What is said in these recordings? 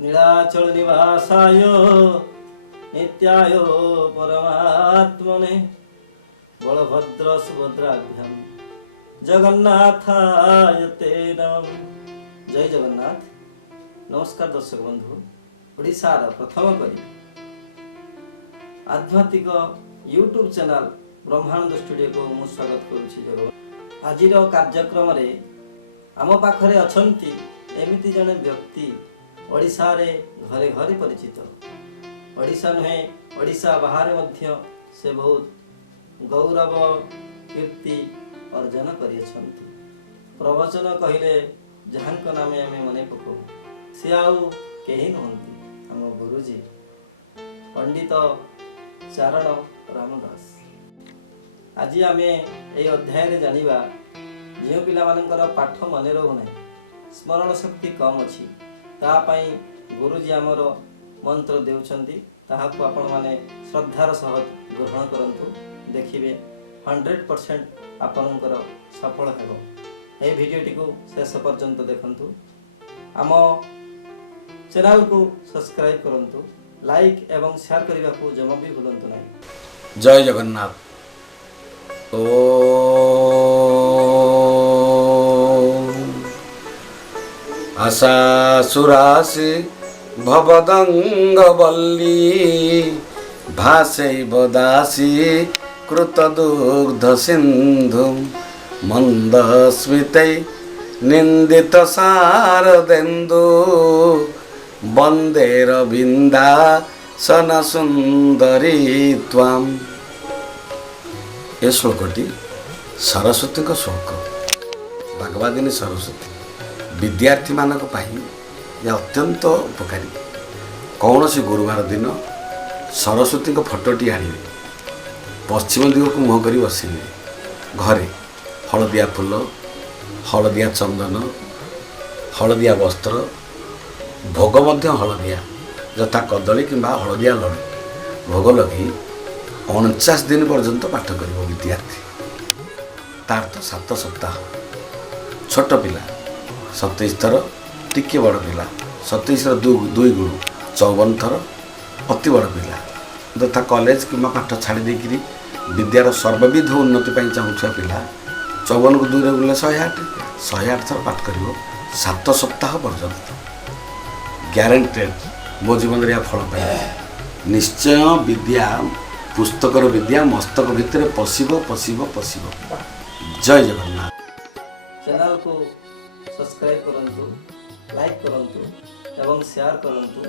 नीलाचल निवासाय नित्याय परमात्मने बलभद्र सुभद्राभ्याम जगन्नाथाय ते नमः। जय जगन्नाथ। नमस्कार दर्शक बंधु, ओडिशार प्रथम करी आध्यात्मिक यूट्यूब चैनल ब्रह्मानंद स्टूडियो को मु स्वागत करुछि। आज कार्यक्रम रे आम पाखरे अछंती एमिति जने व्यक्ति ओडिशा रे घरे घरे परिचित। ओडिशा नुहे ओडिशा बाहर मध्य से बहुत गौरव कीर्ति अर्जन करियछंती। प्रवचन कहिले जहांक नामे आमे मने पकौ से आउ केही नहंती हम गुरुजी पंडित चारण रामदास। आज आमे ए अध्याय रे जानिबा जे पिला मानकर पाठ मने रहु नै, स्मरण शक्ति कम अछि, ता पई गुरुजी हमर मंत्र देउछंती। ताहाको आपण माने श्रद्धार सह ग्रहण करंतु, देखिबे 100% आपनकर सफल हेबो। ए भिडियोटी को शेष पर्यंत देखंतु। आम चैनल को सब्सक्राइब करंतु, लाइक एवं शेयर करबा को जमा भी भूलंतु नहीं। जय जगन्नाथ। ओ आशा सुरासी भवदंग बल्ली भासैव दासी कृतदुग्ध सिंधु मंद स्मितै निंदित शारदेन्दु वंदे रविंदासन सुंदरी त्वाम। ये श्लोकटी सरस्वती का श्लोक। भगवदिनी सरस्वती विद्यार्थी मानक पाई यह अत्यंत उपकारी। कौन सी गुरुवार दिन सरस्वती को फोटोटी आने पश्चिम दिग को मुह कर बसने, घरे हलदिया फूल, हलदिया चंदन, हलदिया वस्त्र, भोग मध्य हलदिया यथा कदली किंबा हलदिया लड्डू भोग लगे 49 दिन पर्यंत पाठ कर विद्यार्थी। तार तो 7 सप्ताह। छोट पिला 27 थर, टिके बड़ पिला 27 दुई गुण 54 थर, अति बड़ पिला यथा कॉलेज किंबा पाठ छाड़ी देकरी विद्यार सर्वविध उन्नति पाई चाहूछा पिला 54 को 2 रे गुणले 108 थर पाठ करिवो 7 सप्ताह पर्यंत। ग्यारंटेड मो जीवन रे फल पाए। निश्चय विद्या पुस्तकर विद्या मस्तक भितर पशिबो पशिबो पशिबो। जय जगन्नाथ। चैनल को सब्सक्राइब करंतु, लाइक करंतु एवं शेयर करंतु।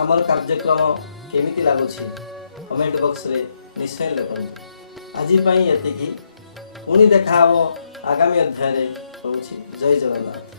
आमर कार्यक्रम केमिति लागुछि कमेंट बॉक्स रे निश्चय लिखंतु। आज पई एतिकी, पुणी देखा हबो आगामी अध्याय रे। जय जगन्नाथ।